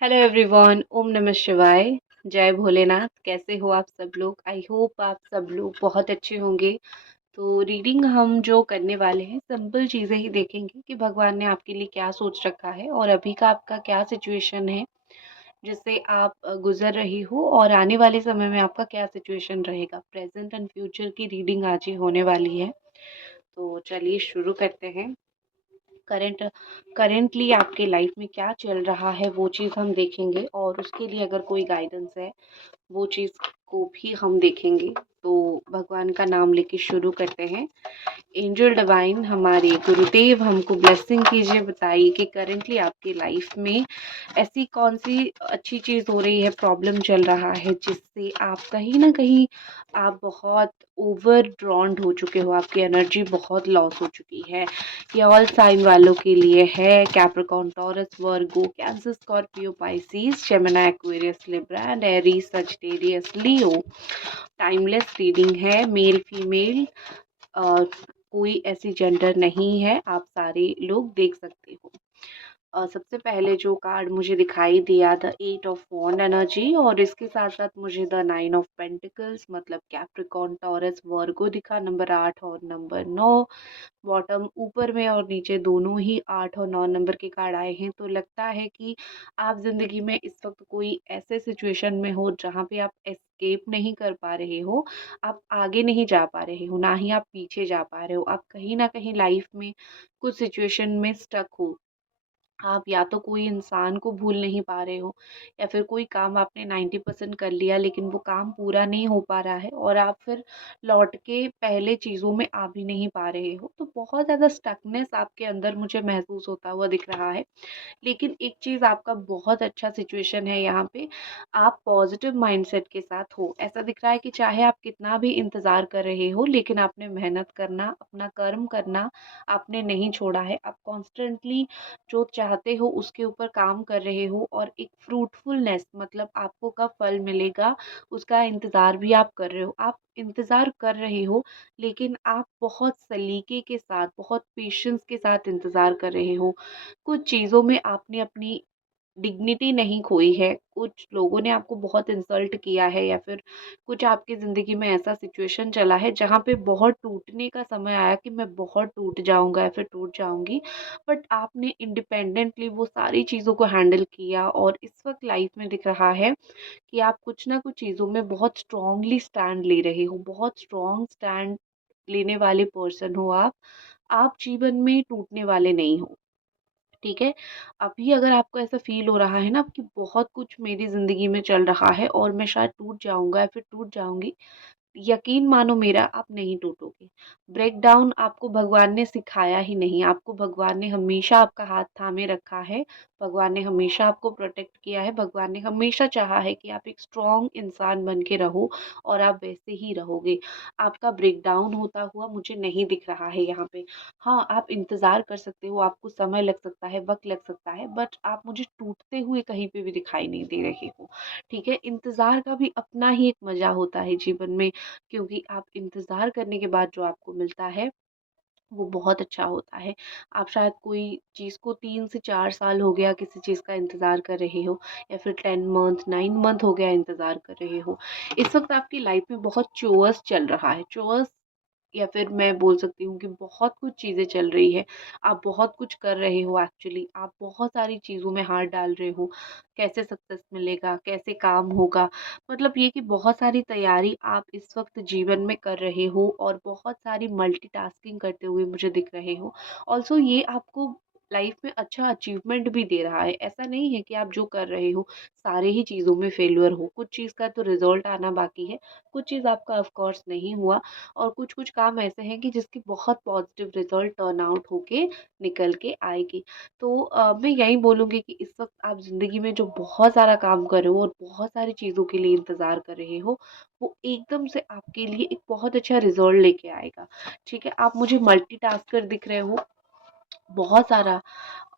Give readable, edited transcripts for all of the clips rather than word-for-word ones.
Hello everyone, ओम नमः शिवाय। जय भोलेनाथ। कैसे हो आप सब लोग? आई होप आप सब लोग बहुत अच्छे होंगे। तो रीडिंग हम जो करने वाले हैं, सिंपल चीज़ें ही देखेंगे कि भगवान ने आपके लिए क्या सोच रखा है और अभी का आपका क्या सिचुएशन है जिससे आप गुजर रही हो, और आने वाले समय में आपका क्या सिचुएशन रहेगा। प्रेजेंट एंड फ्यूचर की रीडिंग आज ही होने वाली है। तो चलिए शुरू करते हैं। करंट करेंटली आपके लाइफ में क्या चल रहा है वो चीज़ हम देखेंगे, और उसके लिए अगर कोई गाइडेंस है वो चीज़ को भी हम देखेंगे। तो भगवान का नाम लेके शुरू करते हैं। एंजल डिवाइन, हमारे गुरुदेव, हमको ब्लेसिंग कीजिए, बताइए कि करेंटली आपकी लाइफ में ऐसी कौन सी अच्छी चीज़ हो रही है, प्रॉब्लम चल रहा है जिससे आप कहीं ना कहीं आप बहुत ओवर ड्रॉन्ड हो चुके हो, आपकी एनर्जी बहुत लॉस हो चुकी है। ये ऑल साइन वालों के लिए है। Capricorn, Taurus, Virgo, cancer, Scorpio, Pisces, Gemini, Aquarius, Libra and Aries, Sagittarius, Leo. Timeless reading है, मेल फीमेल कोई ऐसी जेंडर नहीं है, आप सारे लोग देख सकते हो। सबसे पहले जो कार्ड मुझे दिखाई दिया, the eight of wand energy, और इसके साथ साथ मुझे द नाइन ऑफ पेंटिकल्स मतलब कैप्रिकॉर्न, टॉरस, वर्गो दिखा, नंबर 8 और नंबर 9। बॉटम ऊपर में और नीचे दोनों ही 8 और 9 नंबर के कार्ड आए हैं। तो लगता है कि आप ज़िंदगी में इस वक्त कोई ऐसे सिचुएशन में हो जहाँ पे आप एस्केप नहीं कर पा रहे हो, आप आगे नहीं जा पा रहे हो, ना ही आप पीछे जा पा रहे हो। आप कहीं ना कहीं लाइफ में कुछ सिचुएशन में स्टक हो। आप या तो कोई इंसान को भूल नहीं पा रहे हो, या फिर कोई काम आपने 90% कर लिया लेकिन वो काम पूरा नहीं हो पा रहा है, और आप फिर लौट के पहले चीज़ों में आ भी नहीं पा रहे हो। तो बहुत ज़्यादा स्टकनेस आपके अंदर मुझे महसूस होता हुआ दिख रहा है। लेकिन एक चीज़ आपका बहुत अच्छा सिचुएशन है यहाँ पे, आप पॉजिटिव माइंडसेट के साथ हो। ऐसा दिख रहा है कि चाहे आप कितना भी इंतज़ार कर रहे हो, लेकिन आपने मेहनत करना, अपना कर्म करना आपने नहीं छोड़ा है। आप कॉन्स्टेंटली जो चाहते हो उसके ऊपर काम कर रहे हो, और एक फ्रूटफुलनेस मतलब आपको कब फल मिलेगा उसका इंतज़ार भी आप कर रहे हो। आप इंतज़ार कर रहे हो, लेकिन आप बहुत सलीके के साथ, बहुत पेशेंस के साथ इंतज़ार कर रहे हो। कुछ चीज़ों में आपने अपनी डिग्निटी नहीं खोई है, कुछ लोगों ने आपको बहुत इंसल्ट किया है, या फिर कुछ आपकी ज़िंदगी में ऐसा सिचुएशन चला है जहाँ पे बहुत टूटने का समय आया कि मैं बहुत टूट जाऊँगा या फिर टूट जाऊँगी। बट आपने इंडिपेंडेंटली वो सारी चीज़ों को हैंडल किया, और इस वक्त लाइफ में दिख रहा है कि आप कुछ ना कुछ चीज़ों में बहुत स्ट्रांगली स्टैंड ले रहे हो, बहुत स्ट्रांग स्टैंड लेने वाले पर्सन हो आप। आप जीवन में टूटने वाले नहीं हो, ठीक है? अभी अगर आपको ऐसा फ़ील हो रहा है ना कि बहुत कुछ मेरी ज़िंदगी में चल रहा है और मैं शायद टूट जाऊँगा या फिर टूट जाऊँगी, यकीन मानो मेरा, आप नहीं टूटोगे। ब्रेक डाउन आपको भगवान ने सिखाया ही नहीं, आपको भगवान ने हमेशा आपका हाथ थामे रखा है। भगवान ने हमेशा आपको प्रोटेक्ट किया है। भगवान ने हमेशा चाहा है कि आप एक स्ट्रॉन्ग इंसान बन के रहो, और आप वैसे ही रहोगे। आपका ब्रेक डाउन होता हुआ मुझे नहीं दिख रहा है यहाँ पे। हाँ, आप इंतज़ार कर सकते हो, आपको समय लग सकता है, वक़्त लग सकता है, बट आप मुझे टूटते हुए कहीं पे भी दिखाई नहीं दे रहे हो, ठीक है? इंतज़ार का भी अपना ही एक मज़ा होता है जीवन में, क्योंकि आप इंतज़ार करने के बाद जो आपको मिलता है वो बहुत अच्छा होता है। आप शायद कोई चीज़ को 3 से 4 साल हो गया किसी चीज़ का इंतज़ार कर रहे हो, या फिर 10 मंथ 9 मंथ हो गया इंतज़ार कर रहे हो। इस वक़्त आपकी लाइफ़ में बहुत चोअस चल रहा है। चोअस, या फिर मैं बोल सकती हूँ कि बहुत कुछ चीज़ें चल रही है। आप बहुत कुछ कर रहे हो एक्चुअली, आप बहुत सारी चीज़ों में हाथ डाल रहे हो। कैसे सक्सेस मिलेगा, कैसे काम होगा, मतलब ये कि बहुत सारी तैयारी आप इस वक़्त जीवन में कर रहे हो, और बहुत सारी मल्टीटास्किंग करते हुए मुझे दिख रहे हो। ऑल्सो ये आपको लाइफ में अच्छा अचीवमेंट भी दे रहा है। ऐसा नहीं है कि आप जो कर रहे हो सारे ही चीज़ों में फेल्योर हो। कुछ चीज़ का तो रिज़ल्ट आना बाकी है, कुछ चीज़ आपका ऑफ कोर्स नहीं हुआ, और कुछ-कुछ काम ऐसे हैं कि जिसकी बहुत पॉजिटिव रिजल्ट टर्न आउट होके निकल के आएगी। तो मैं यही बोलूँगी कि इस वक़्त आप ज़िंदगी में जो बहुत सारा काम कर रहे हो और बहुत सारी चीज़ों के लिए इंतज़ार कर रहे हो, वो एकदम से आपके लिए एक बहुत अच्छा रिज़ल्ट लेके आएगा, ठीक है? आप मुझे मल्टीटास्कर दिख रहे हो, बहुत सारा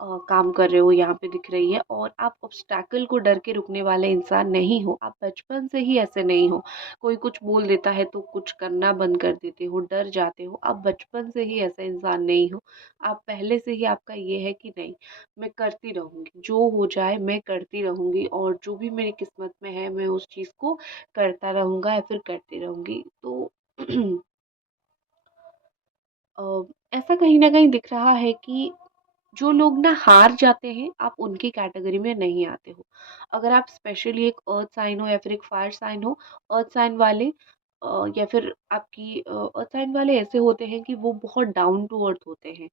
काम कर रहे हो यहाँ पे दिख रही है। और आप ऑब्स्टैकल को डर के रुकने वाले इंसान नहीं हो, आप बचपन से ही ऐसे नहीं हो। कोई कुछ बोल देता है तो कुछ करना बंद कर देते हो, डर जाते हो, आप बचपन से ही ऐसा इंसान नहीं हो। आप पहले से ही आपका ये है कि नहीं, मैं करती रहूँगी, जो हो जाए मैं करती रहूँगी, और जो भी मेरी किस्मत में है मैं उस चीज़ को करता रहूँगा या फिर करती रहूँगी। तो अ, ऐसा कहीं न कहीं दिख रहा है कि जो लोग ना हार जाते हैं, आप उनकी कैटेगरी में नहीं आते हो। अगर आप स्पेशली एक अर्थ साइन हो या फिर एक फायर साइन हो, अर्थ साइन वाले या फिर आपकी अर्थ साइन वाले ऐसे होते हैं कि वो बहुत डाउन टू अर्थ होते हैं,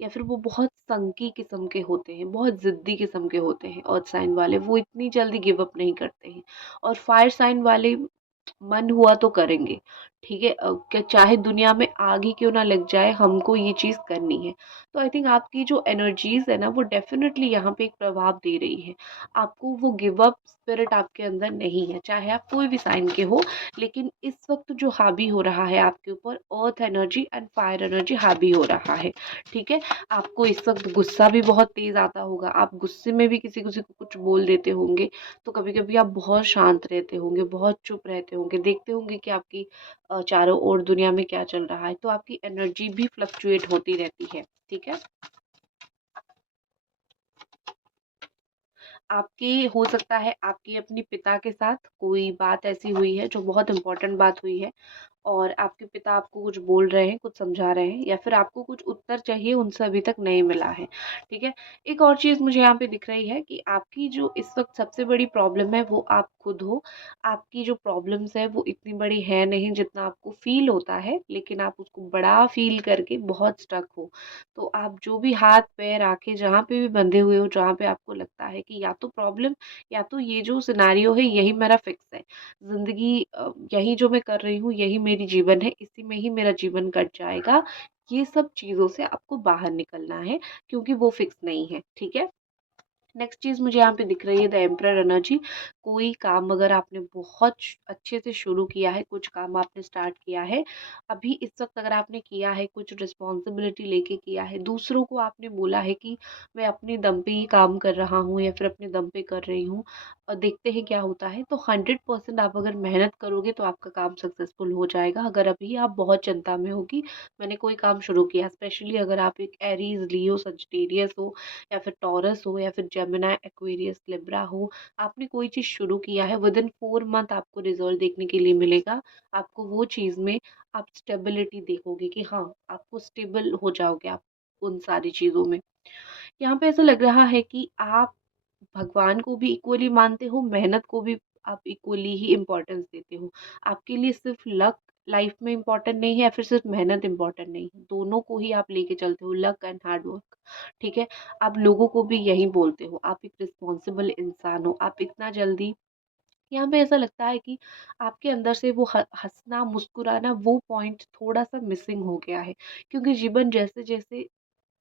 या फिर वो बहुत संकी किस्म के होते हैं, बहुत ज़िद्दी किस्म के होते हैं अर्थ साइन वाले, वो इतनी जल्दी गिव अप नहीं करते हैं। और फायर साइन वाले मन हुआ तो करेंगे, ठीक है? क्या चाहे दुनिया में आग ही क्यों ना लग जाए, हमको ये चीज़ करनी है। तो आई थिंक आपकी जो एनर्जीज़ है ना, वो डेफ़िनेटली यहाँ पे एक प्रभाव दे रही है। आपको वो गिव अप स्पिरिट आपके अंदर नहीं है, चाहे आप कोई भी साइन के हो। लेकिन इस वक़्त जो हावी हो रहा है आपके ऊपर, earth energy and fire energy हावी हो रहा है, ठीक है? आपको इस वक़्त गुस्सा भी बहुत तेज़ आता होगा, आप गुस्से में भी किसी-किसी को कुछ बोल देते होंगे, तो कभी-कभी आप बहुत शांत रहते होंगे, बहुत चुप रहते होंगे, देखते होंगे कि आपकी चारों ओर दुनिया में क्या चल रहा है, तो आपकी एनर्जी भी फ्लक्चुएट होती रहती है, ठीक है? आपके हो सकता है आपके अपने पिता के साथ कोई बात ऐसी हुई है जो बहुत इम्पोर्टेंट बात हुई है, और आपके पिता आपको कुछ बोल रहे हैं, कुछ समझा रहे हैं, या फिर आपको कुछ उत्तर चाहिए, उनसे अभी तक नहीं मिला है, ठीक है? एक और चीज़ मुझे यहाँ पे दिख रही है कि आपकी जो इस वक़्त सबसे बड़ी प्रॉब्लम है वो आप खुद हो। आपकी जो प्रॉब्लम्स है वो इतनी बड़ी है नहीं जितना आपको फ़ील होता है, लेकिन आप उसको बड़ा फ़ील करके बहुत स्टक हो। तो आप जो भी हाथ-पैर, आँखें जहाँ पे भी बंधे हुए हो, जहाँ पे आपको लगता है कि या तो प्रॉब्लम या तो ये जो सिनेरियो है यही मेरा फ़िक्स है। ज़िंदगी यही जो मैं कर रही हूँ यही मेरी जीवन है, इसी में ही मेरा जीवन कट जाएगा। ये सब चीज़ों से आपको बाहर निकलना है, क्योंकि वो फ़िक्स नहीं है, ठीक है? नेक्स्ट चीज़ मुझे यहाँ पे दिख रही है द एम्परर एनर्जी। कोई काम अगर आपने बहुत अच्छे से शुरू किया है, कुछ काम आपने स्टार्ट किया है, अभी इस वक़्त अगर आपने किया है, कुछ रिस्पॉन्सिबिलिटी लेके किया है, दूसरों को आपने बोला है कि मैं अपने दम पे ही काम कर रहा हूँ या फिर अपने दम पे कर रही हूँ, और देखते हैं क्या होता है। तो 100% आप अगर मेहनत करोगे तो आपका काम सक्सेसफुल हो जाएगा। अगर अभी आप बहुत चिंता में हो कि मैंने कोई काम शुरू किया, स्पेशली अगर आप एक एरीज़, लियो, सजिटेरियस हो, या फिर टॉरस हो, या फिर जेमिनी, एक्वेरियस, लिब्रा हो, आपने कोई चीज़ शुरू किया है, विदिन 4 मंथ आपको रिज़ल्ट देखने के लिए मिलेगा। आपको वो चीज़ में आप स्टेबिलिटी देखोगे कि हाँ, आपको स्टेबल हो जाओगे आप उन सारी चीज़ों में। यहाँ पे ऐसा लग रहा है कि आप भगवान को भी इक्वली मानते हो, मेहनत को भी आप इक्वली ही इम्पोर्टेंस देते हो। आपके लिए सिर्फ़ लक लाइफ़ में इम्पोर्टेंट नहीं है, या फिर सिर्फ़ मेहनत इम्पोर्टेंट नहीं है, दोनों को ही आप लेके चलते हो, लक एंड हार्ड वर्क, ठीक है? आप लोगों को भी यही बोलते हो, आप एक रिस्पॉन्सिबल इंसान हो, आप इतना जल्दी यहाँ पे ऐसा लगता है कि आपके अंदर से वो हँसना, मुस्कुराना, वो पॉइंट थोड़ा-सा मिसिंग हो गया है, क्योंकि जीवन जैसे-जैसे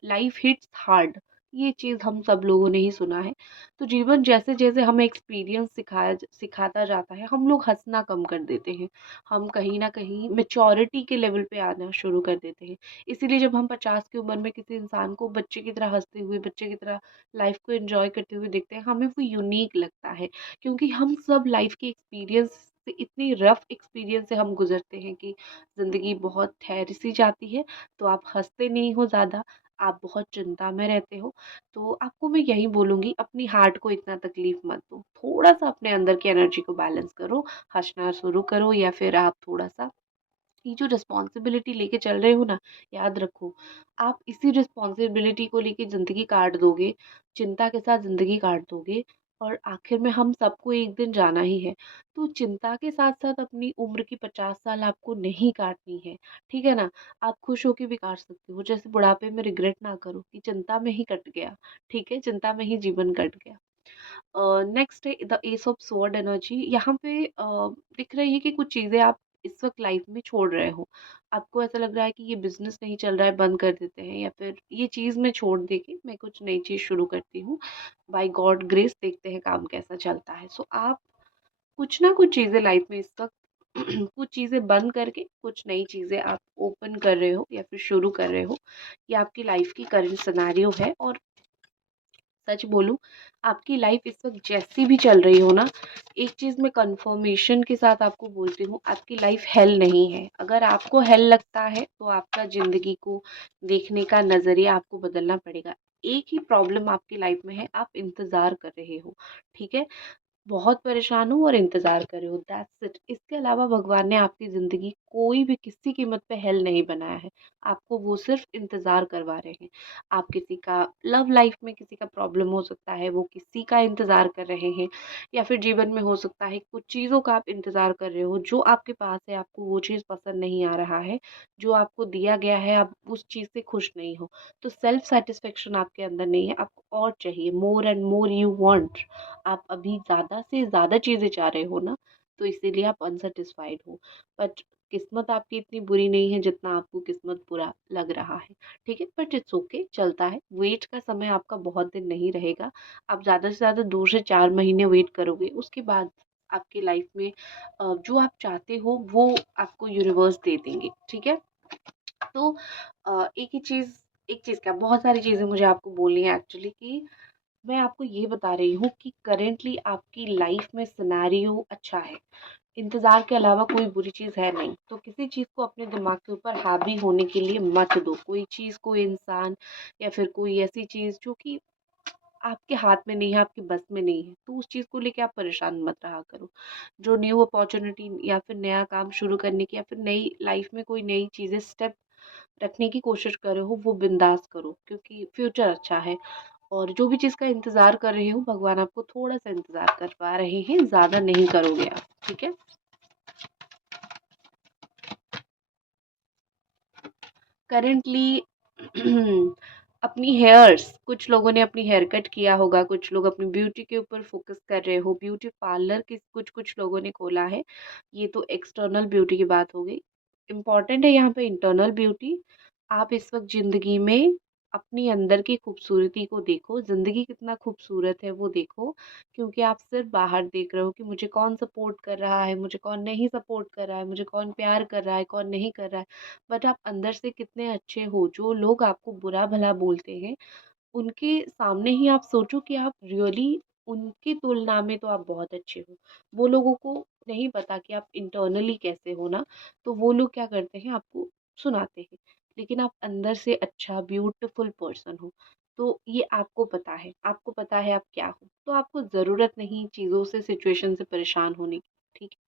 लाइफ हिट्स हार्ड, ये चीज़ हम सब लोगों ने ही सुना है। तो जीवन जैसे-जैसे हमें एक्सपीरियंस सिखाता जाता है, हम लोग हँसना कम कर देते हैं। हम कहीं न कहीं मैच्योरिटी के लेवल पे आना शुरू कर देते हैं। इसीलिए जब हम 50 की उम्र में किसी इंसान को बच्चे की तरह हँसते हुए, बच्चे की तरह लाइफ को एन्जॉय करते हुए देखते हैं, हमें वो यूनिक लगता है। क्योंकि हम सब लाइफ के एक्सपीरियंस से, इतनी रफ़ एक्सपीरियंस से हम गुज़रते हैं कि ज़िंदगी बहुत ठहर-सी जाती है, तो आप हँसते नहीं हो ज़्यादा, आप बहुत चिंता में रहते हो। तो आपको मैं यही बोलूँगी, अपनी हार्ट को इतना तकलीफ़ मत दो। थोड़ा-सा अपने अंदर की एनर्जी को बैलेंस करो, हँसना शुरू करो, या फिर आप थोड़ा-सा ये जो रिस्पॉन्सिबिलिटी लेके चल रहे हो ना, याद रखो, आप इसी रिस्पॉन्सिबिलिटी को लेके ज़िंदगी काट दोगे, चिंता के साथ ज़िंदगी काट दोगे, और आखिर में हम सबको एक दिन जाना ही है। तो चिंता के साथ-साथ अपनी उम्र की 50 साल आपको नहीं काटनी है, ठीक है ना? आप खुश होके भी काट सकते हो, जैसे बुढ़ापे में रिग्रेट ना करो कि चिंता में ही कट गया, ठीक है? चिंता में ही जीवन कट गया। नेक्स्ट है the S of sword energy. यहाँ पे दिख रही है कि कुछ चीज़ें आप इस वक्त लाइफ में छोड़ रहे हो। आपको ऐसा लग रहा है कि ये बिजनेस नहीं चल रहा है, बंद कर देते हैं, या फिर ये चीज़ मैं छोड़ दे के मैं कुछ नई चीज़ शुरू करती हूँ। बाय गॉड ग्रेस देखते हैं काम कैसा चलता है। सो आप कुछ ना कुछ चीज़ें लाइफ में इस वक्त कुछ चीज़ें बंद करके कुछ नई चीज़ें आप ओपन कर रहे हो या फिर शुरू कर रहे हो। ये आपकी लाइफ की करंट सिनेरियो है, और सच बोलूँ, आपकी लाइफ इस वक़्त जैसी भी चल रही हो ना, एक चीज़ मैं कन्फर्मेशन के साथ आपको बोलती हूँ, आपकी लाइफ हेल नहीं है। अगर आपको हेल लगता है, तो आपका ज़िंदगी को देखने का नज़रिया आपको बदलना पड़ेगा। एक ही प्रॉब्लम आपकी लाइफ में है, आप इंतज़ार कर रहे हो, ठीक है? बहुत परेशान हूँ और इंतज़ार कर रही हूँ, दैट्स इट। इसके अलावा भगवान ने आपकी ज़िंदगी कोई भी किसी कीमत पे हेल नहीं बनाया है। आपको वो सिर्फ़ इंतज़ार करवा रहे हैं। आप किसी का लव लाइफ़ में किसी का प्रॉब्लम हो सकता है, वो किसी का इंतज़ार कर रहे हैं, या फिर जीवन में हो सकता है कुछ चीज़ों का आप इंतज़ार कर रहे हो, जो आपके पास है, आपको वो चीज़ पसंद नहीं आ रहा है, जो आपको दिया गया है, आप उस चीज़ से खुश नहीं हो। तो सेल्फ सैटिस्फैक्शन आपके अंदर नहीं है, आपको और चाहिए, more and more you want. आप अभी ज़्यादा से ज़्यादा चीज़ें चाह रहे हो ना, तो इसीलिए आप अनसैटिस्फाइड हो। बट किस्मत आपकी इतनी बुरी नहीं है जितना आपको किस्मत बुरा लग रहा है, ठीक है? बट इट्स ओके, चलता है। वेट का समय आपका बहुत दिन नहीं रहेगा। आप ज़्यादा से ज़्यादा 2 से 4 महीने वेट करोगे, उसके बाद आपकी लाइफ में जो आप चाहते हो वो आपको यूनिवर्स दे देंगे, ठीक है? तो एक चीज़ क्या, बहुत सारी चीज़ें मुझे आपको बोलनी है एक्चुअली, कि मैं आपको ये बता रही हूँ कि करेंटली आपकी लाइफ में सिनेरियो अच्छा है। इंतज़ार के अलावा कोई बुरी चीज़ है नहीं। तो किसी चीज़ को अपने दिमाग के ऊपर हावी होने के लिए मत दो। कोई चीज़, कोई इंसान, या फिर कोई ऐसी चीज़ जो कि आपके हाथ में नहीं है, आपकी बस में नहीं है, तो उस चीज़ को लेके आप परेशान मत रहा करो। जो न्यू अपॉर्च्युनिटी या फिर नया काम शुरू करने की, या फिर नई लाइफ में कोई नई चीज़ें स्टेप रखने की कोशिश कर रहे हो, वो बिंदास करो, क्योंकि फ्यूचर अच्छा है। और जो भी चीज़ का इंतज़ार कर रहे हो, भगवान आपको थोड़ा-सा इंतज़ार करवा रहे हैं, ज़्यादा नहीं करोगे आप, ठीक है? करंटली अपनी हेयर्स, कुछ लोगों ने अपनी हेयर कट किया होगा, कुछ लोग अपनी ब्यूटी के ऊपर फ़ोकस कर रहे हो, ब्यूटी पार्लर किस कुछ-कुछ लोगों ने खोला है। ये तो एक्सटर्नल ब्यूटी की बात हो गई। इम्पोर्टेंट है यहाँ पे इंटरनल ब्यूटी। आप इस वक़्त ज़िंदगी में अपनी अंदर की खूबसूरती को देखो, ज़िंदगी कितना खूबसूरत है वो देखो, क्योंकि आप सिर्फ़ बाहर देख रहे हो कि मुझे कौन सपोर्ट कर रहा है, मुझे कौन नहीं सपोर्ट कर रहा है, मुझे कौन प्यार कर रहा है, कौन नहीं कर रहा है। बट आप अंदर से कितने अच्छे हो। जो लोग आपको बुरा भला बोलते हैं, उनके सामने ही आप सोचो कि आप रियली उनकी तुलना में तो आप बहुत अच्छे हो। वो लोगों को नहीं पता कि आप इंटरनली कैसे हो ना, तो वो लोग क्या करते हैं, आपको सुनाते हैं। लेकिन आप अंदर से अच्छा ब्यूटीफुल पर्सन हो। तो ये आपको पता है आप क्या हो। तो आपको ज़रूरत नहीं चीज़ों से, सिचुएशन से परेशान होने की, ठीक है?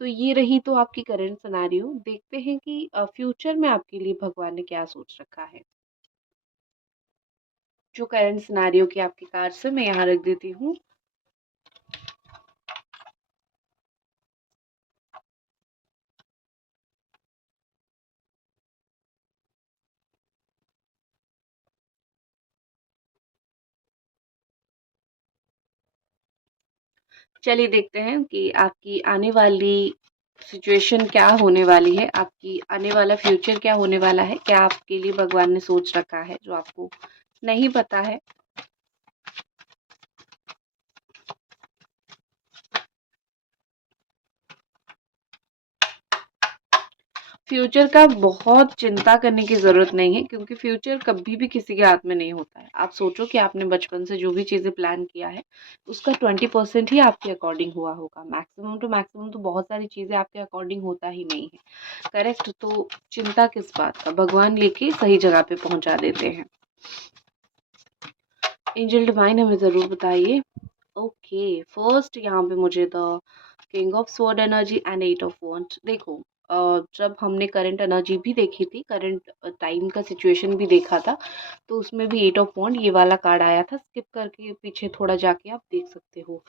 तो ये रही तो आपकी करंट सिनेरियो। देखते हैं कि फ्यूचर में आपके लिए भगवान ने क्या सोच रखा है। जो करंट सिनेरियो की आपकी कार्ड्स है, मैं यहाँ रख देती हूँ। चलिए देखते हैं कि आपकी आने वाली सिचुएशन क्या होने वाली है, आपकी आने वाला फ्यूचर क्या होने वाला है, क्या आपके लिए भगवान ने सोच रखा है जो आपको नहीं पता है। फ्यूचर का बहुत चिंता करने की ज़रूरत नहीं है, क्योंकि फ्यूचर कभी भी किसी के हाथ में नहीं होता है। आप सोचो कि आपने बचपन से जो भी चीज़ें प्लान किया है, उसका 20% ही आपके अकॉर्डिंग हुआ होगा। मैक्सिमम तो बहुत सारी चीज़ें आपके अकॉर्डिंग होता ही नहीं है। करेक्ट? तो चिंता किस बात का, भगवान लेके सही जगह पे पहुँचा देते हैं। एंजल डिवाइन हमें ज़रूर बताइए। ओके, फर्स्ट यहाँ पे मुझे the king of sword energy and eight of wands. देखो, जब हमने करंट एनर्जी भी देखी थी, करंट टाइम का सिचुएशन भी देखा था, तो उसमें भी एट ऑफ वॉन्ड ये वाला कार्ड आया था। स्किप करके पीछे थोड़ा जाके आप देख सकते हो।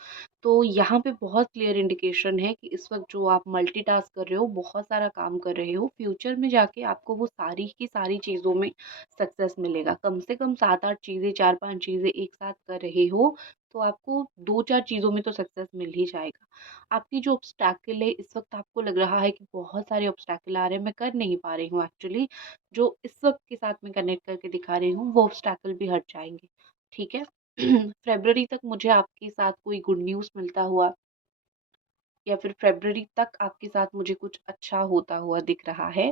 तो यहाँ पे बहुत क्लियर इंडिकेशन है कि इस वक्त जो आप मल्टीटास्क कर रहे हो, बहुत सारा काम कर रहे हो, फ्यूचर में जाके आपको वो सारी की सारी चीज़ों में सक्सेस मिलेगा। कम से कम 7-8 चीज़ें, 4-5 चीज़ें एक साथ कर रहे हो, तो आपको 2-4 चीज़ों में तो सक्सेस मिल ही जाएगा। आपकी जो ऑब्स्टैकल है, इस वक़्त आपको लग रहा है कि बहुत सारे ऑब्स्टैकल आ रहे हैं, मैं कर नहीं पा रही हूँ एक्चुअली, जो इस वक़्त के साथ मैं कनेक्ट करके दिखा रही हूँ, वो ऑब्स्टैकल भी हट जाएँगे, ठीक है? फ़रवरी तक मुझे आपके साथ कोई गुड न्यूज़ मिलता हुआ या फिर फ़रवरी तक आपके साथ मुझे कुछ अच्छा होता हुआ दिख रहा है।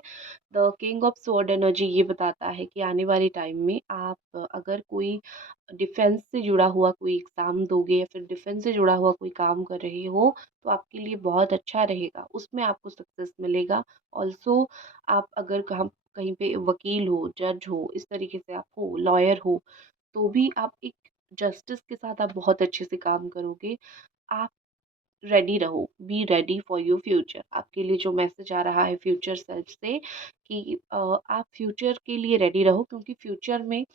The king of sword energy ये बताता है कि आने वाले टाइम में आप अगर कोई डिफेंस से जुड़ा हुआ कोई एग्ज़ाम दोगे या फिर डिफेंस से जुड़ा हुआ कोई काम कर रहे हो, तो आपके लिए बहुत अच्छा रहेगा, उसमें आपको सक्सेस मिलेगा। ऑल्सो आप अगर कहाँ कहीं पे वकील हो, जज हो, इस तरीके से आप हो, लॉयर हो, तो भी आप एक जस्टिस के साथ आप बहुत अच्छे से काम करोगे। आप रेडी रहो, be ready for your future. आपके लिए जो मैसेज आ रहा है फ्यूचर सेल्फ से कि आप फ्यूचर के लिए रेडी रहो, क्योंकि फ्यूचर में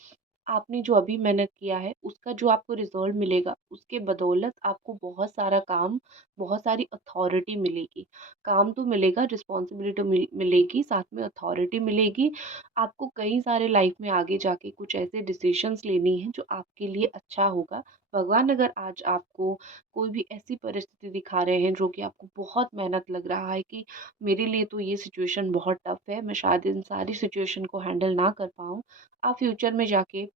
आपने जो अभी मेहनत किया है उसका जो आपको रिजल्ट मिलेगा, उसके बदौलत आपको बहुत सारा काम, बहुत सारी अथॉरिटी मिलेगी। काम तो मिलेगा, रिस्पॉन्सिबिलिटी मिलेगी, साथ में अथॉरिटी मिलेगी। आपको कई सारे लाइफ में आगे जाके कुछ ऐसे डिसीजंस लेनी है जो आपके लिए अच्छा होगा। भगवान अगर आज आपको कोई भी ऐसी परिस्थिति दिखा रहे हैं जो कि आपको बहुत मेहनत लग रहा है कि मेरे लिए तो ये सिचुएशन बहुत टफ है, मैं शायद इन सारी सिचुएशन को हैंडल ना कर पाऊँ, आप फ्यूचर में जाके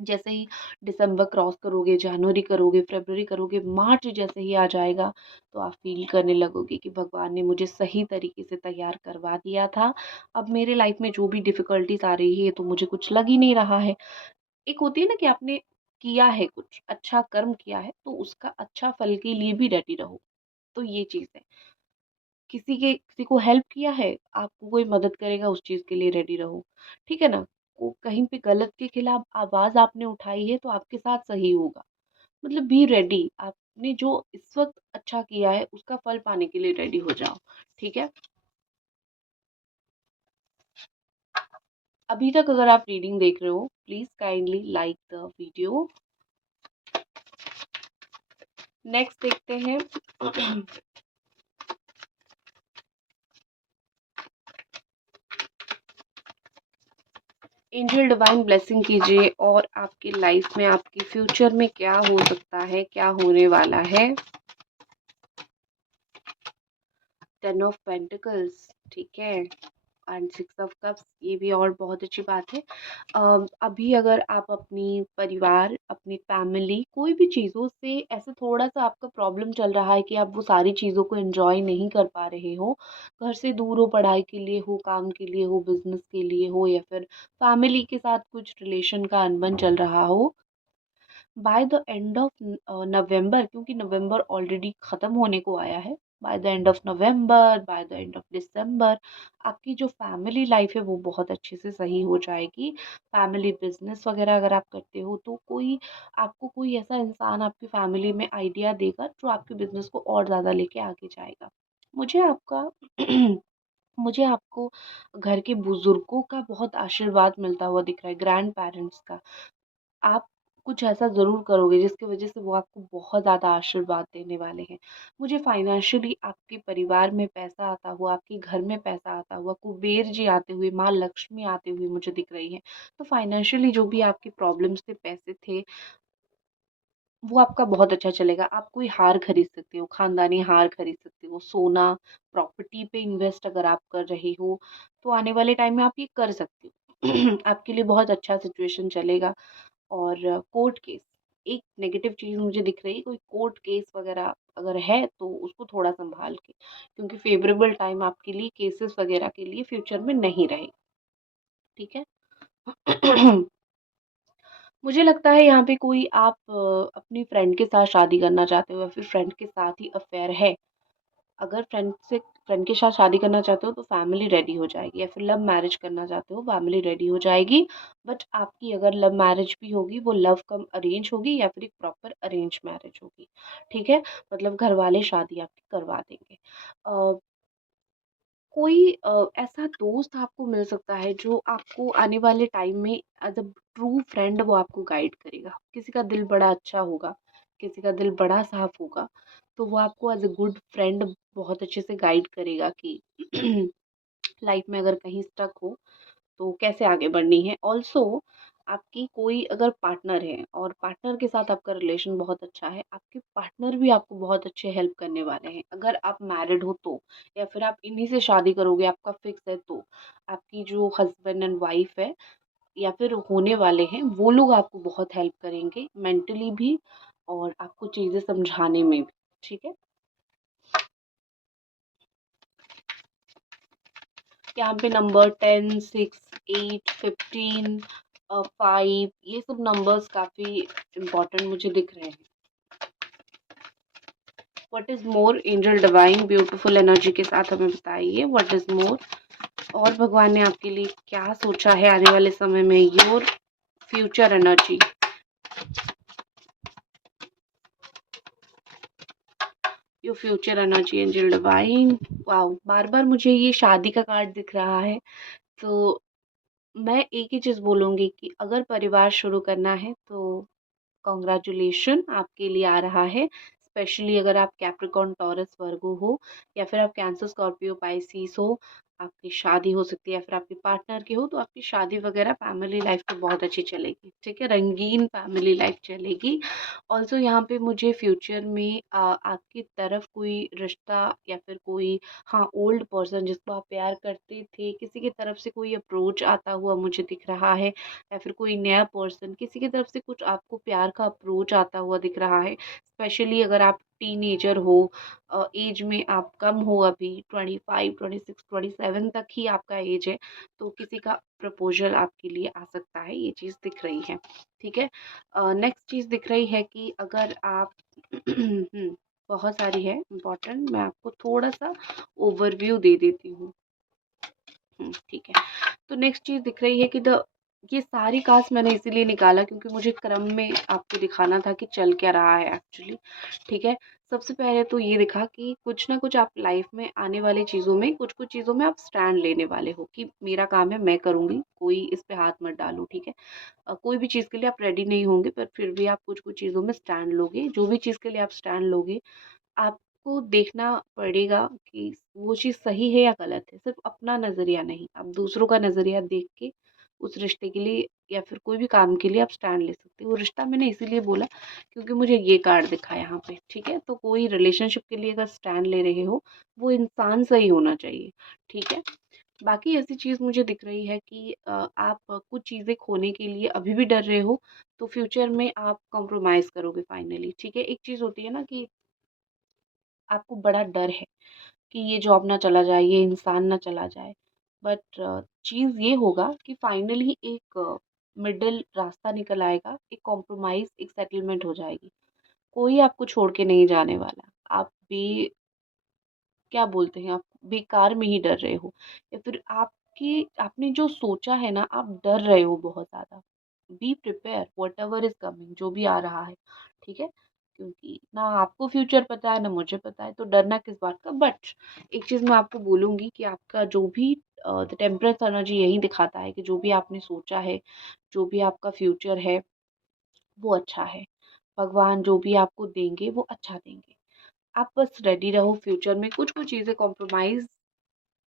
जैसे ही दिसंबर क्रॉस करोगे, जनवरी करोगे, फरवरी करोगे, मार्च जैसे ही आ जाएगा, तो आप फ़ील करने लगोगे कि भगवान ने मुझे सही तरीके से तैयार करवा दिया था। अब मेरे लाइफ़ में जो भी डिफ़िकल्टीज़ आ रही है, तो मुझे कुछ लग ही नहीं रहा है। एक होती है ना कि आपने किया है कुछ, अच्छा कर्म किया है, तो उसका अच्छा फल के लिए भी रेडी रहो। तो ये चीज़ है। किसी को हेल्प किया है, आपको कोई मदद करेगा, उस चीज़ के लिए रेडी रहो। ठीक है ना? को कहीं पे गलत के खिलाफ आवाज़ आपने उठाई है तो आपके साथ सही होगा। मतलब बी रेडी, आपने जो इस वक़्त अच्छा किया है उसका फल पाने के लिए रेडी हो जाओ। ठीक है? अभी तक अगर आप रीडिंग देख रहे हो, please kindly like the video. Next देखते हैं। एंजल डिवाइन ब्लेसिंग कीजिए और आपकी लाइफ में आपके फ्यूचर में क्या हो सकता है, क्या होने वाला है। 10 ऑफ पेंटिकल्स, ठीक है, एंड 6 ऑफ कप्स, ये भी और बहुत अच्छी बात है। अभी अगर आप अपनी परिवार, अपनी फैमिली, कोई भी चीज़ों से ऐसे थोड़ा-सा आपका प्रॉब्लम चल रहा है कि आप वो सारी चीज़ों को एन्जॉय नहीं कर पा रहे हो, घर से दूर हो, पढ़ाई के लिए हो, काम के लिए हो, बिज़नेस के लिए हो, या फिर फैमिली के साथ कुछ रिलेशन का अनबन चल रहा हो, by the end of November, क्योंकि नवंबर ऑलरेडी ख़त्म होने को आया है, by the end of November, by the end of December, आपकी जो फैमिली लाइफ है वो बहुत अच्छे से सही हो जाएगी। फैमिली बिजनेस वगैरह अगर आप करते हो तो कोई ऐसा इंसान आपकी फैमिली में आइडिया देगा जो आपके बिजनेस को और ज़्यादा लेके आगे जाएगा। मुझे आपका मुझे आपको घर के बुजुर्गों का बहुत आशीर्वाद मिलता हुआ दिख रहा है, ग्रैंड पेरेंट्स का। आप कुछ ऐसा ज़रूर करोगे जिसकी वज़ह से वो आपको बहुत ज़्यादा आशीर्वाद देने वाले हैं। मुझे फाइनेंशियली आपके परिवार में पैसा आता हुआ, आपके घर में पैसा आता हुआ, कुबेर जी आते हुए, माँ लक्ष्मी आते हुए मुझे दिख रही हैं। तो फाइनेंशियली जो भी आपकी प्रॉब्लम्स थे, पैसे थे, वो आपका बहुत अच्छा चलेगा। आप कोई हार खरीद सकते हो, ख़ानदानी हार खरीद सकते हो, सोना, प्रॉपर्टी पे इन्वेस्ट अगर आप कर रहे हो, तो आने वाले टाइम में आप ये कर सकते हो। आपके लिए बहुत अच्छा सिचुएशन चलेगा। और कोर्ट केस, एक नेगेटिव चीज़ मुझे दिख रही है, कोई कोर्ट केस वगैरह अगर है तो उसको थोड़ा सँभाल के, क्योंकि फ़ेवरेबल टाइम आपके लिए केसेस वगैरह के लिए फ्यूचर में नहीं रहेगा, ठीक है? मुझे लगता है यहाँ पे कोई आप अपनी फ्रेंड के साथ शादी करना चाहते हो या फिर फ्रेंड के साथ ही अफ़ेयर है। अगर फ्रेंड के साथ शादी करना चाहते हो तो फैमिली रेडी हो जाएगी, या फिर लव मैरिज करना चाहते हो फैमिली रेडी हो जाएगी। बट आपकी अगर लव मैरिज भी होगी वो लव कम अरेंज होगी या फिर एक प्रॉपर अरेंज मैरिज होगी, ठीक है? मतलब घर वाले शादी आपकी करवा देंगे। अ, कोई ऐसा दोस्त आपको मिल सकता है जो आपको आने वाले टाइम में एज़ अ ट्रू फ्रेंड वो आपको गाइड करेगा। किसी का दिल बड़ा अच्छा होगा, किसी का दिल बड़ा साफ़ होगा, तो वो आपको एज़ अ गुड फ्रेंड बहुत अच्छे से गाइड करेगा कि लाइफ में अगर कहीं स्टक हो तो कैसे आगे बढ़नी है। ऑल्सो आपकी कोई अगर पार्टनर है और पार्टनर के साथ आपका रिलेशन बहुत अच्छा है, आपके पार्टनर भी आपको बहुत अच्छे हेल्प करने वाले हैं। अगर आप मैरिड हो तो, या फिर आप इन्हीं से शादी करोगे आपका फिक्स है तो, आपकी जो हस्बैंड एंड वाइफ है या फिर होने वाले हैं, वो लोग आपको बहुत हेल्प करेंगे मेंटली भी और आपको चीज़ें समझाने में भी, ठीक है? यहाँ पे नंबर 10, 6, 8, 15, 5, ये सब नंबर्स काफ़ी इम्पोर्टेंट मुझे दिख रहे हैं। What is more, angel divine beautiful energy के साथ हमें बताइए व्हाट इज़ मोर, और भगवान ने आपके लिए क्या सोचा है आने वाले समय में। Your future energy, your future energy angel divine. Wow, बार बार मुझे ये शादी का कार्ड दिख रहा है। तो मैं एक ही चीज़ बोलूँगी कि अगर परिवार शुरू करना है तो कॉन्ग्रेचुलेशन, आपके लिए आ रहा है। स्पेशली अगर आप कैप्रिकॉर्न, टॉरस, वर्गो हो, या फिर आप कैंसर, स्कॉर्पियो, पाइसिस हो, आपकी शादी हो सकती है, या फिर आपके पार्टनर की हो, तो आपकी शादी वगैरह फैमिली लाइफ तो बहुत अच्छी चलेगी। ठीक है, रंगीन फैमिली लाइफ चलेगी। ऑल्सो यहाँ पे मुझे फ्यूचर में आपकी तरफ कोई रिश्ता, या फिर कोई, हाँ, ओल्ड पर्सन जिसको आप प्यार करते थे, किसी की तरफ से कोई अप्रोच आता हुआ मुझे दिख रहा है, या फिर कोई नया पर्सन, किसी की तरफ से कुछ आपको प्यार का अप्रोच आता हुआ दिख रहा है। स्पेशली अगर आप टीनेजर हो, एज में आप कम हो, अभी 25, 26, 27 तक ही आपका एज है, तो किसी का प्रपोजल आपके लिए आ सकता है, ये चीज़ दिख रही है। ठीक है, नेक्स्ट चीज़ दिख रही है कि अगर आप बहुत सारी है इम्पोर्टेंट, मैं आपको थोड़ा सा ओवरव्यू दे देती हूँ। ठीक है, तो नेक्स्ट चीज़ दिख रही है कि ये सारी कास्ट मैंने इसीलिए निकाला क्योंकि मुझे क्रम में आपको दिखाना था कि चल क्या रहा है एक्चुअली। ठीक है, सबसे पहले तो ये दिखा कि कुछ ना कुछ आप लाइफ में आने वाली चीज़ों में, कुछ कुछ चीज़ों में आप स्टैंड लेने वाले हो कि मेरा काम है, मैं करूँगी, कोई इस पे हाथ मत डालो। ठीक है, कोई भी चीज़ के लिए आप रेडी नहीं होंगे, पर फिर भी आप कुछ कुछ चीज़ों में स्टैंड लोगे। जो भी चीज़ के लिए आप स्टैंड लोगे, आपको देखना पड़ेगा कि वो चीज़ सही है या गलत है। सिर्फ़ अपना नज़रिया नहीं, आप दूसरों का नज़रिया देख के उस रिश्ते के लिए या फिर कोई भी काम के लिए आप स्टैंड ले सकते हो। वो रिश्ता मैंने इसीलिए बोला क्योंकि मुझे ये कार्ड दिखा यहाँ पे। ठीक है, तो कोई रिलेशनशिप के लिए अगर स्टैंड ले रहे हो, वो इंसान सही होना चाहिए। ठीक है, बाकी ऐसी चीज़ मुझे दिख रही है कि आप कुछ चीज़ें खोने के लिए अभी भी डर रहे हो, तो फ्यूचर में आप कॉम्प्रोमाइज़ करोगे फाइनली। ठीक है, एक चीज़ होती है ना कि आपको बड़ा डर है कि ये जॉब ना चला जाए, ये इंसान ना चला जाए। बट चीज़ ये होगा कि फाइनली एक मिडल रास्ता निकल आएगा, एक कॉम्प्रोमाइज़, एक सेटलमेंट हो जाएगी। कोई आपको छोड़ के नहीं जाने वाला। आप क्या बोलते हैं, आप बेकार में ही डर रहे हो, या फिर आपने जो सोचा है ना, आप डर रहे हो बहुत ज़्यादा। Be prepare whatever is coming, जो भी आ रहा है। ठीक है, क्योंकि ना आपको फ्यूचर पता है ना मुझे पता है, तो डरना किस बात का। बट एक चीज़ मैं आपको बोलूँगी कि आपका जो भी द टेम्परेंस एनर्जी यही दिखाता है कि जो भी आपने सोचा है, जो भी आपका फ्यूचर है, वो अच्छा है। भगवान जो भी आपको देंगे वो अच्छा देंगे। आप बस रेडी रहो, फ्यूचर में कुछ कुछ चीज़ें कॉम्प्रोमाइज़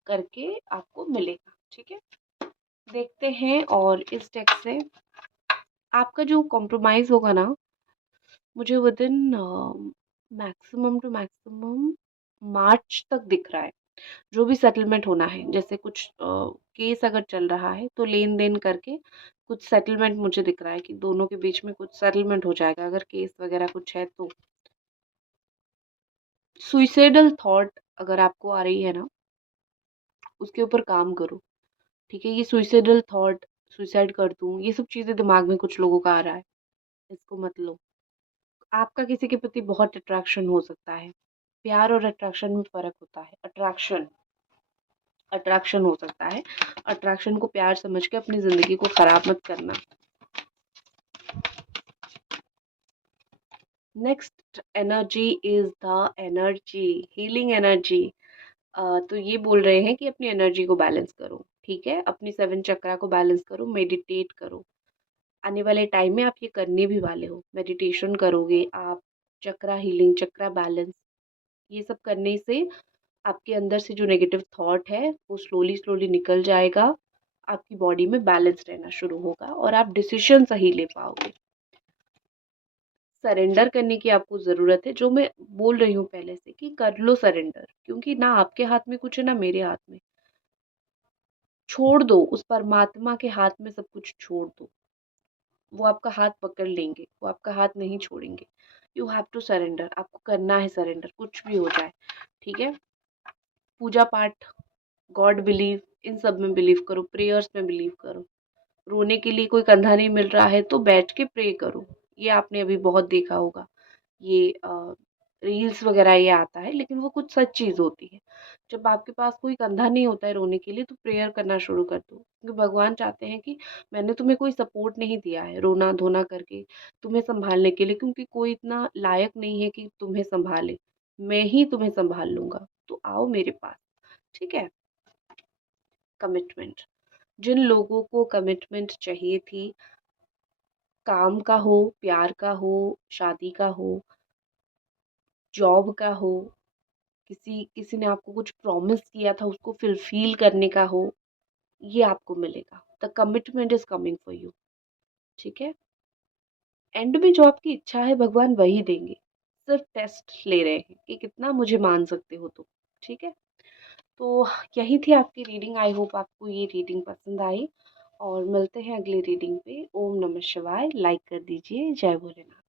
करके आपको मिलेगा। ठीक है, देखते हैं। और इस टेक्स्ट से आपका जो कॉम्प्रोमाइज़ होगा ना, मुझे विदिन मैक्सिमम टू मैक्सिमम मार्च तक दिख रहा है। जो भी सेटलमेंट होना है, जैसे कुछ केस अगर चल रहा है तो लेन देन करके कुछ सेटलमेंट मुझे दिख रहा है कि दोनों के बीच में कुछ सेटलमेंट हो जाएगा, अगर केस वगैरह कुछ है तो। सुइसाइडल थॉट अगर आपको आ रही है ना, उसके ऊपर काम करो। ठीक है, ये सुइसाइडल थॉट, सुसाइड कर दूँ, ये सब चीज़ें दिमाग में कुछ लोगों का आ रहा है, इसको मत लो। आपका किसी के प्रति बहुत अट्रैक्शन हो सकता है। प्यार और अट्रैक्शन में फ़र्क होता है। अट्रैक्शन अट्रैक्शन हो सकता है। अट्रैक्शन को प्यार समझ के अपनी ज़िंदगी को ख़राब मत करना। Next energy is the energy, healing energy. तो ये बोल रहे हैं कि अपनी एनर्जी को बैलेंस करो। ठीक है, अपनी 7 चक्रा को बैलेंस करो, मेडिटेट करो। आने वाले टाइम में आप ये करने भी वाले हो, मेडिटेशन करोगे आप, चक्रा हीलिंग, चक्रा बैलेंस, ये सब करने से आपके अंदर से जो नेगेटिव थॉट है वो स्लोली स्लोली निकल जाएगा, आपकी बॉडी में बैलेंस रहना शुरू होगा और आप डिसीजन सही ले पाओगे। सरेंडर करने की आपको ज़रूरत है, जो मैं बोल रही हूँ पहले से कि कर लो सरेंडर, क्योंकि ना आपके हाथ में कुछ है ना मेरे हाथ में। छोड़ दो, उस परमात्मा के हाथ में सब कुछ छोड़ दो। वो आपका हाथ पकड़ लेंगे, वो आपका हाथ नहीं छोड़ेंगे। यू हैव टू सरेंडर, आपको करना है सरेंडर, कुछ भी हो जाए। ठीक है, पूजा पाठ, गॉड बिलीव, इन सब में बिलीव करो, प्रेयर्स में बिलीव करो। रोने के लिए कोई कंधा नहीं मिल रहा है तो बैठ के प्रे करो। ये आपने अभी बहुत देखा होगा। ये रील्स वगैरह ये आता है, लेकिन वो कुछ सच चीज़ होती है। जब आपके पास कोई कंधा नहीं होता है रोने के लिए तो प्रेयर करना शुरू कर दो, क्योंकि भगवान चाहते हैं कि मैंने तुम्हें कोई सपोर्ट नहीं दिया है रोना धोना करके तुम्हें संभालने के लिए, क्योंकि कोई इतना लायक नहीं है कि तुम्हें संभाले। मैं ही तुम्हें संभाल लूंगा, तो आओ मेरे पास। ठीक है। कमिटमेंट, जिन लोगों को कमिटमेंट चाहिए थी, काम का हो, प्यार का हो, शादी का हो, जॉब का हो, किसी किसी ने आपको कुछ प्रॉमिस किया था उसको फुलफिल करने का हो, ये आपको मिलेगा। The commitment is coming for you. ठीक है। एंड में जो आपकी इच्छा है भगवान वही देंगे। सिर्फ टेस्ट ले रहे हैं कि कितना मुझे मान सकते हो तुम। ठीक है। तो यही थी आपकी रीडिंग। आई होप आपको ये रीडिंग पसंद आई, और मिलते हैं अगली रीडिंग पे। ओम नमः शिवाय। लाइक कर दीजिए। जय भोलेनाथ।